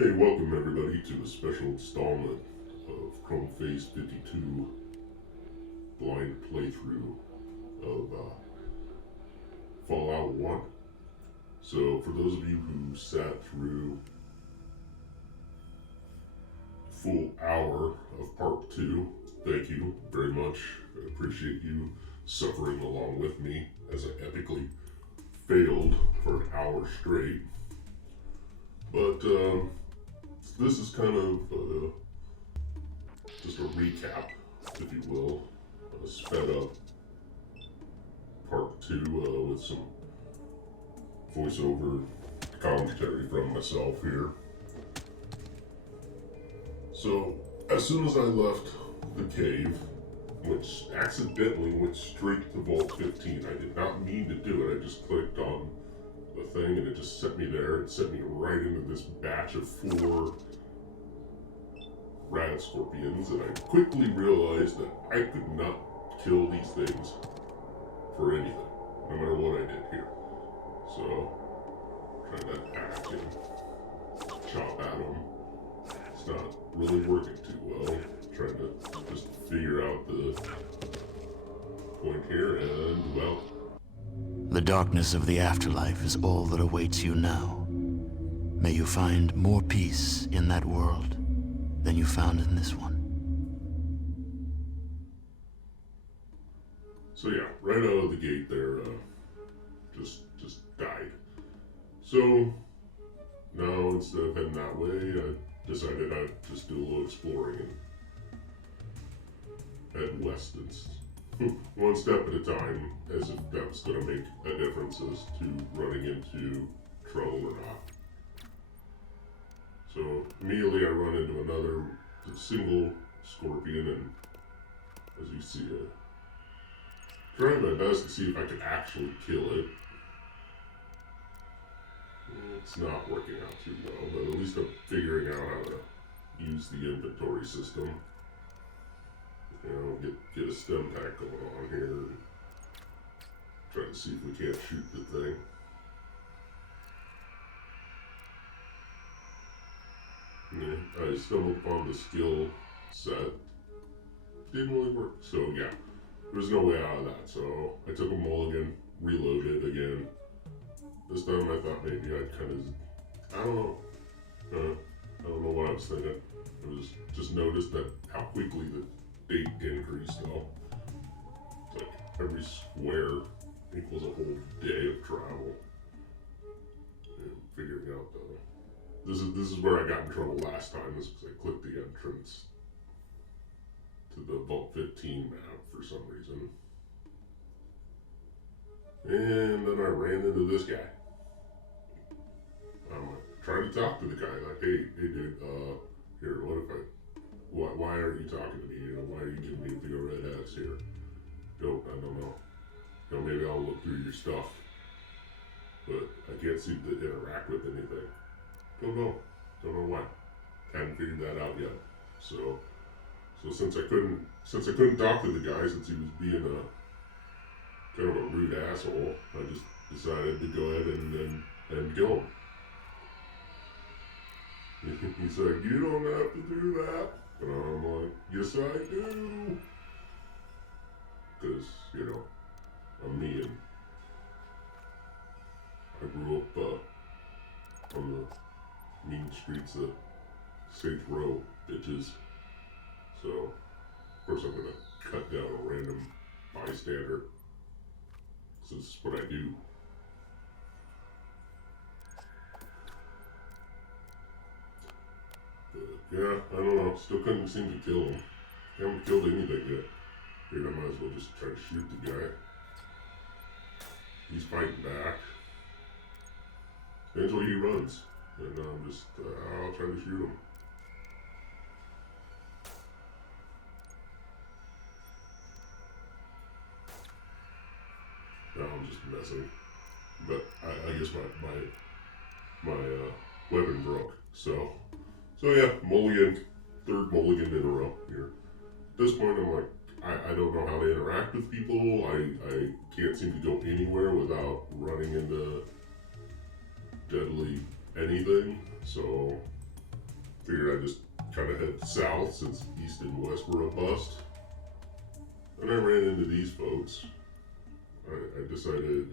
Hey, welcome everybody to a special installment of ChromeFace 52 blind playthrough of Fallout 1. So, for those of you who sat through a full hour of part 2, thank you very much. I appreciate you suffering along with me as I epically failed for an hour straight. But, this is kind of just a recap, if you will, sped up part 2 with some voiceover commentary from myself here. So, as soon as I left the cave, which accidentally went straight to Vault 15, I did not mean to do it, I just clicked on the thing and it just set me there. It sent me right into this batch of 4 rad scorpions, and I quickly realized that I could not kill these things for anything, no matter what I did here. So, trying to hack and chop at them. It's not really working too well. Trying to just figure out the point here, and well. The darkness of the afterlife is all that awaits you now. May you find more peace in that world than you found in this one. So yeah, right out of the gate there, just died. So now instead of heading that way, I decided I'd just do a little exploring and head west and one step at a time, as if that was going to make a difference as to running into trouble or not. So immediately I run into another single scorpion, and as you see, trying my best to see if I can actually kill it. It's not working out too well, but at least I'm figuring out how to use the inventory system. You know, get a stem pack going on here and try to see if we can't shoot the thing. Yeah, I stumbled upon the skill set. Didn't really work. So yeah, there's no way out of that. So I took a mulligan, reloaded again. This time I thought maybe I'd kind of, I don't know. I don't know what I was thinking. I was just noticed that how quickly the date increased though. It's like every square equals a whole day of travel. And figuring out though. This is where I got in trouble last time, is because I clicked the entrance to the Vault 15 map for some reason. And then I ran into this guy. I'm like, trying to talk to the guy, like, hey dude, here, why aren't you talking to me? You know, why are you giving me a big red X here? I don't know. You know, maybe I'll look through your stuff, but I can't seem to interact with anything. Don't know why. Haven't figured that out yet. So since I couldn't talk to the guy, since he was being a kind of a rude asshole, I just decided to go ahead and kill him. He's like, you don't have to do that. And I'm like, yes I do. Because, you know, I'm me, and I grew up on the mean streets of Saints Row, bitches. So, of course I'm gonna cut down a random bystander. Because this is what I do. But, yeah, I don't know. Still couldn't seem to kill him. Haven't killed anything yet. Figured I might as well just try to shoot the guy. He's fighting back. Until he runs. And I'll try to shoot him. Now I'm just messing. But I guess my weapon broke. So yeah, mulligan. Third mulligan in a row here. At this point I'm like, I don't know how to interact with people. I can't seem to go anywhere without running into deadly anything. So figured I'd just kind of head south since east and west were a bust. And I ran into these folks. I decided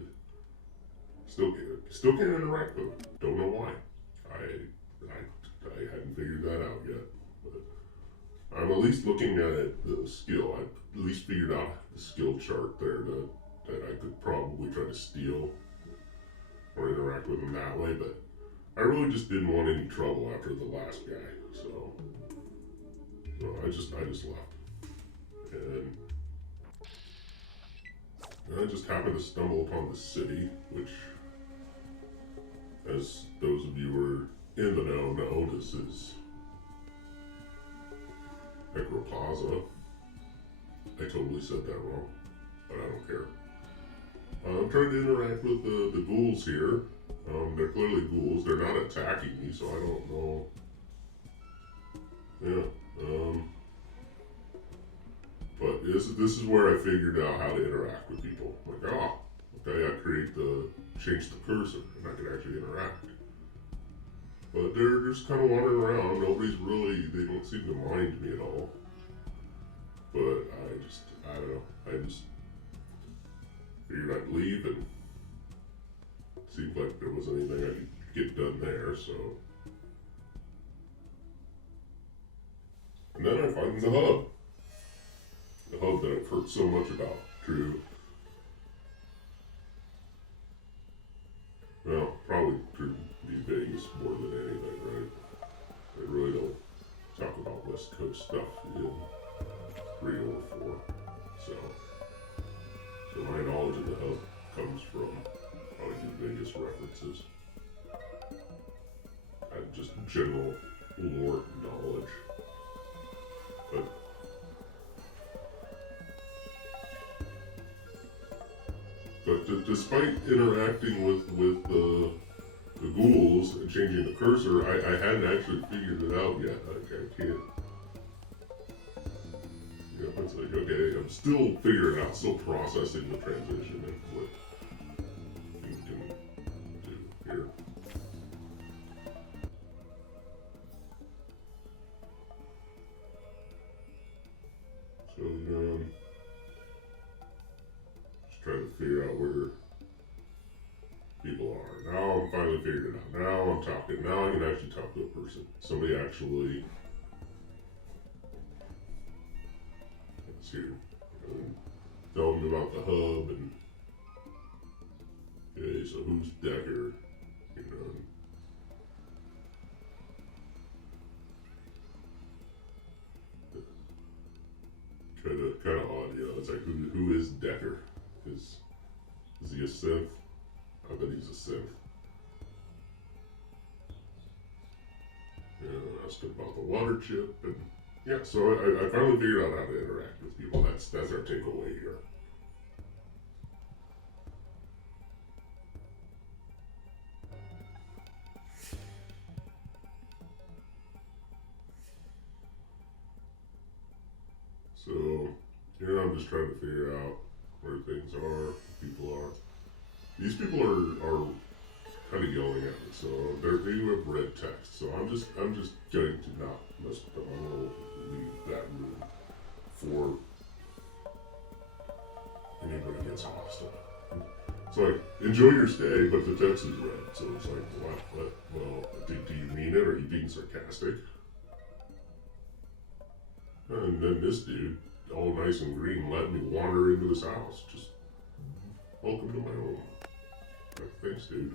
still can't interact with them. Don't know why. I hadn't figured that out yet. But I'm at least looking at the skill. I at least figured out the skill chart there that I could probably try to steal or interact with them that way, but I really just didn't want any trouble after the last guy, so I just left. And I just happened to stumble upon the city, which, as those of you who are in the know, this is Plaza. I totally said that wrong, but I don't care. I'm trying to interact with the ghouls here. They're clearly ghouls. They're not attacking me, so I don't know. Yeah. But this is where I figured out how to interact with people. Like, okay, I change the cursor, and I can actually interact. But they're just kind of wandering around. They don't seem to mind me at all. But I don't know. I just figured I'd leave, and it seemed like there wasn't anything I could get done there, so. And then I find the hub. The hub that I've heard so much about. True. Well, probably true these days more than anything, right? They really don't talk about West Coast stuff in 3 or 4. So my knowledge of the hub comes from probably the biggest references. And just general lore knowledge. But despite interacting with the ghouls and changing the cursor, I hadn't actually figured it out yet. I can't. It's like, okay, I'm still figuring out, still processing the transition and what you can do here. So, just trying to figure out where people are. Now I'm finally figuring it out. Now I'm talking. Now I can actually talk to a person. Somebody actually here. Tell them about the hub and okay, so who's Decker? Kind of odd, It's like who is Decker? Is he a synth? I bet he's a synth. Asked about the water chip and. Yeah, so I finally figured out how to interact with people. That's our takeaway here. So here I'm just trying to figure out where things are, who people are. These people are kind of yelling at me, so they have red text. So I'm just going to not mess with them. I'm going to leave that room for anybody gets hostile. It's like, enjoy your stay, but the text is red. So it's like, what? Well, do you mean it? Are you being sarcastic? And then this dude, all nice and green, let me wander into his house. Just, welcome to my home. Like, thanks, dude.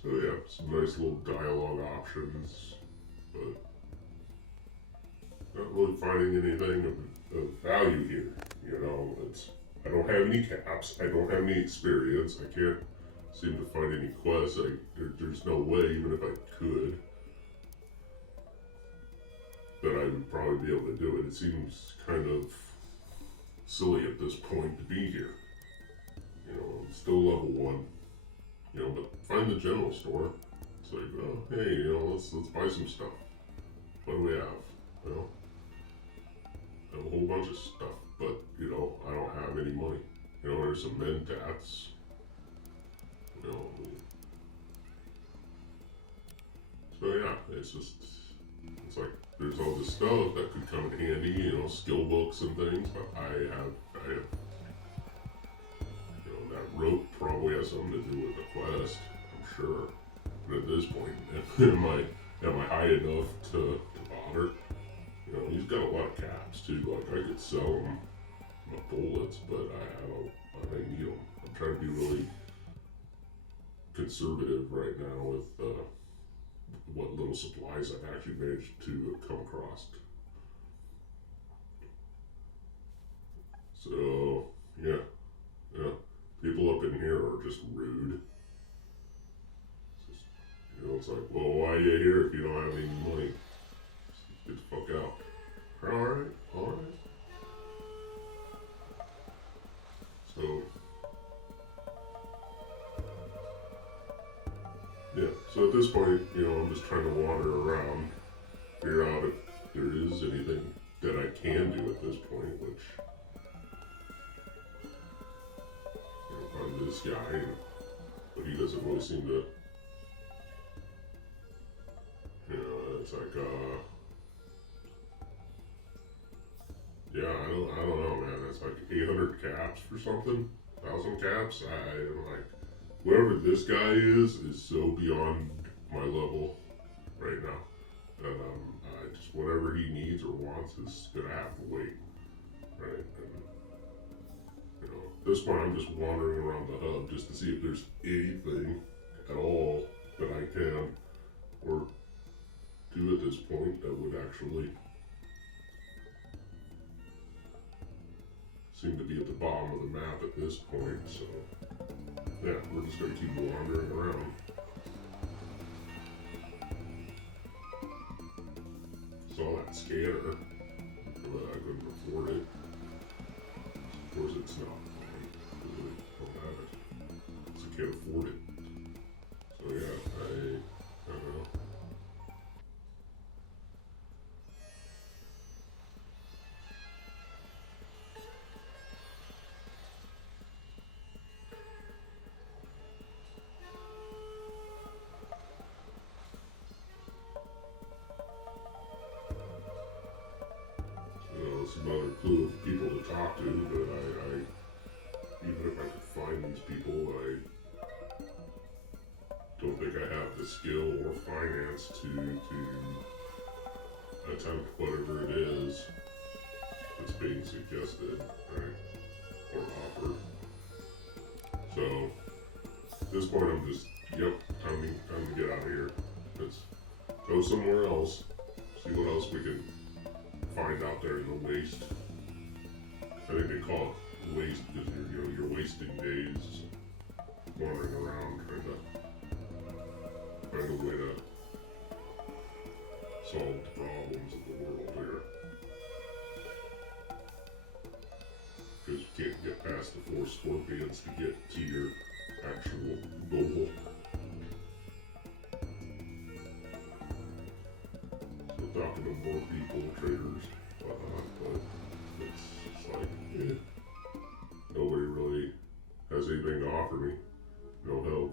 So yeah, some nice little dialogue options, but not really finding anything of value here. I don't have any caps, I don't have any experience, I can't seem to find any quests. There's no way, even if I could, that I would probably be able to do it. It seems kind of silly at this point to be here. I'm still level 1. But find the general store. It's like, oh, hey, let's buy some stuff. What do we have? Well, I have a whole bunch of stuff, but I don't have any money. You know, there's some mentats. You know, so yeah, it's like there's all this stuff that could come in handy, you know, skill books and things. But I have, you know, that rope probably has something to do with the quest. I'm sure. But at this point, am I high enough to bother? You know, he's got a lot of caps too. Like I could sell him my bullets, but I need them. I'm trying to be really conservative right now with what little supplies I've actually managed to come across. So yeah, people up in here are just rude. You know, it's like, well, why are you here if you don't have any money? Just get the fuck out. Alright. So, yeah, so at this point, you know, I'm just trying to wander around, figure out if there is anything that I can do at this point, which, you know, find this guy, but he doesn't really seem to. You know, it's like, yeah, I don't know, man. It's like 800 caps for something, 1,000 caps. I'm like, whoever this guy is so beyond my level right now that I just whatever he needs or wants is gonna have to wait, right? And you know, at this point, I'm just wandering around the hub just to see if there's anything at all that I can or do at this point that would actually seem to be at the bottom of the map at this point. So yeah, we're just gonna keep wandering around. Saw that scanner, but I couldn't afford it. Of course it's not mine, because I don't have it. So I can't afford it. So yeah, I don't know. Some other clue of people to talk to, but I even if I could find these people, I don't think I have the skill or finance to attempt whatever it is that's being suggested, right, or offered. So at this point, I'm just, time to get out of here. Let's go somewhere else, see what else we can find out there in the waste. I think they call it waste because you're wasting days wandering around trying to find a way to solve the problems of the world here. Because you can't get past the 4 scorpions to get to your actual goal. Talking to more people, traders, whatnot, but it's like, nobody really has anything to offer me. No help.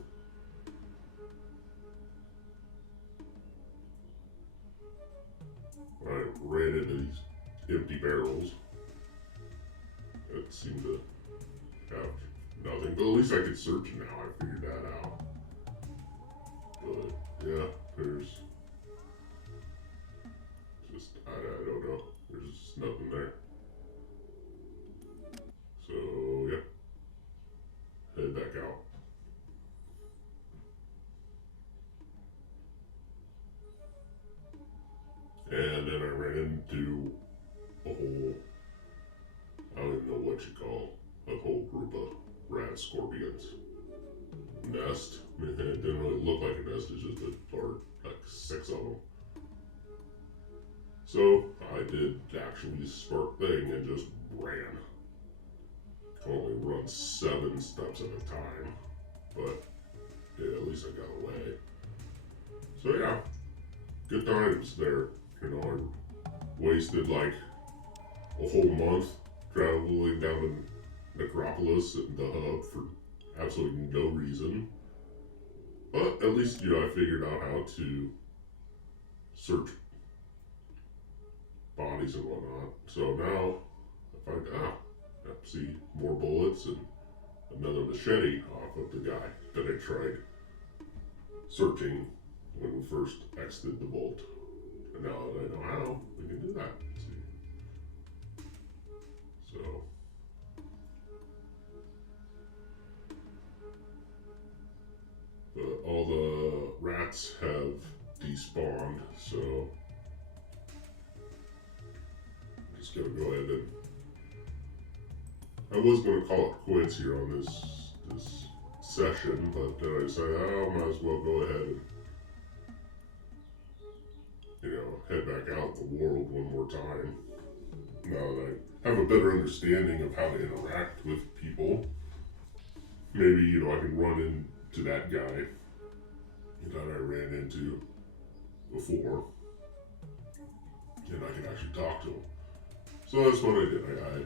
I ran into these empty barrels that seem to have nothing, but at least I could search now. I figured that out. But yeah, there's I don't know. There's just nothing there. So, yeah. Head back out. And then I ran into a whole, I don't even know what you call a whole group of rat scorpions. Nest. It didn't really look like a nest, it's just like 6 of them. So I did actually smart thing and just ran. Can only run 7 steps at a time, but yeah, at least I got away. So yeah, good times there. You know, I wasted like a whole month traveling down to Necropolis ridiculous in the hub for absolutely no reason. But at least, I figured out how to search bodies and whatnot. So now, if I see more bullets and another machete off of the guy that I tried searching when we first exited the vault. And now that I know how, we can do that. See? So. But all the rats have despawned, so I'm just gonna go ahead and I was gonna call it quits here on this session, but then I decided I might as well go ahead and head back out in the world one more time. Now that I have a better understanding of how to interact with people, maybe I can run into that guy that I ran into before, and I can actually talk to him. So that's what I did.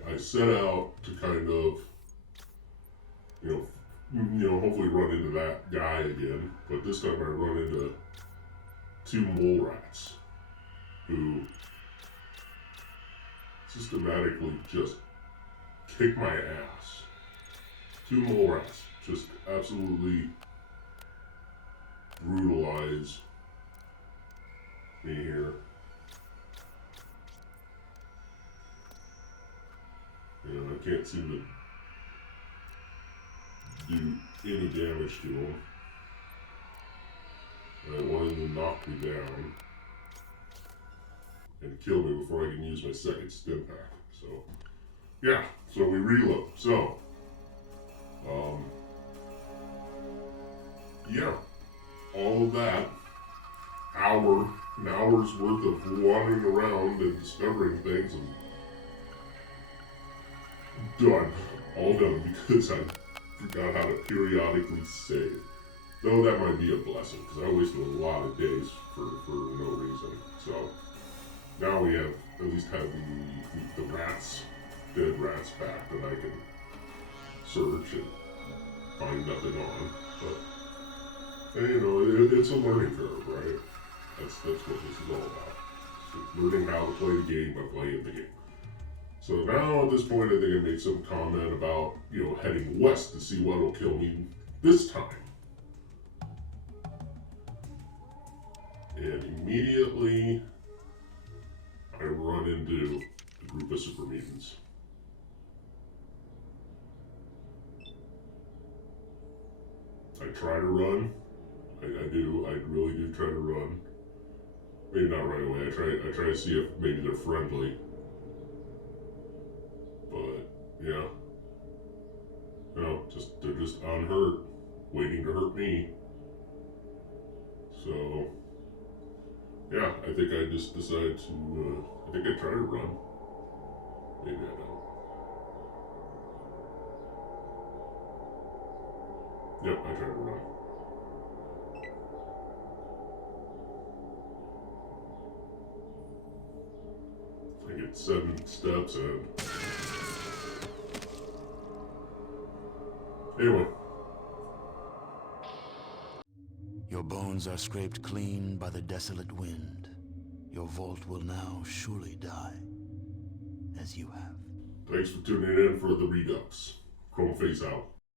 I set out to kind of, hopefully run into that guy again. But this time I run into 2 mole rats who systematically just kick my ass. 2 mole rats just absolutely brutalize me here. I can't seem to do any damage to him. And I wanted to knock me down and kill me before I can use my second stim pack. So, yeah, so we reload. So, yeah, all of that, an hour's worth of wandering around and discovering things, and done. All done because I forgot how to periodically save. Though that might be a blessing, because I wasted a lot of days for no reason. So now we have at least have the rats, dead rats back that I can search and find nothing on. But it's a learning curve, right? That's what this is all about. So learning how to play the game by playing the game. So now at this point, I think I made some comment about, heading west to see what will kill me this time. And immediately, I run into a group of super mutants. I try to run. I really do try to run. Maybe not right away. I try to see if maybe they're friendly. But yeah, they're just unhurt, waiting to hurt me. So yeah, I think I just decided to. I think I try to run. Maybe I don't. Yep, I try to run. I get 7 steps in. Anyway. Your bones are scraped clean by the desolate wind. Your vault will now surely die, as you have. Thanks for tuning in for the Redux. ChromeFace out.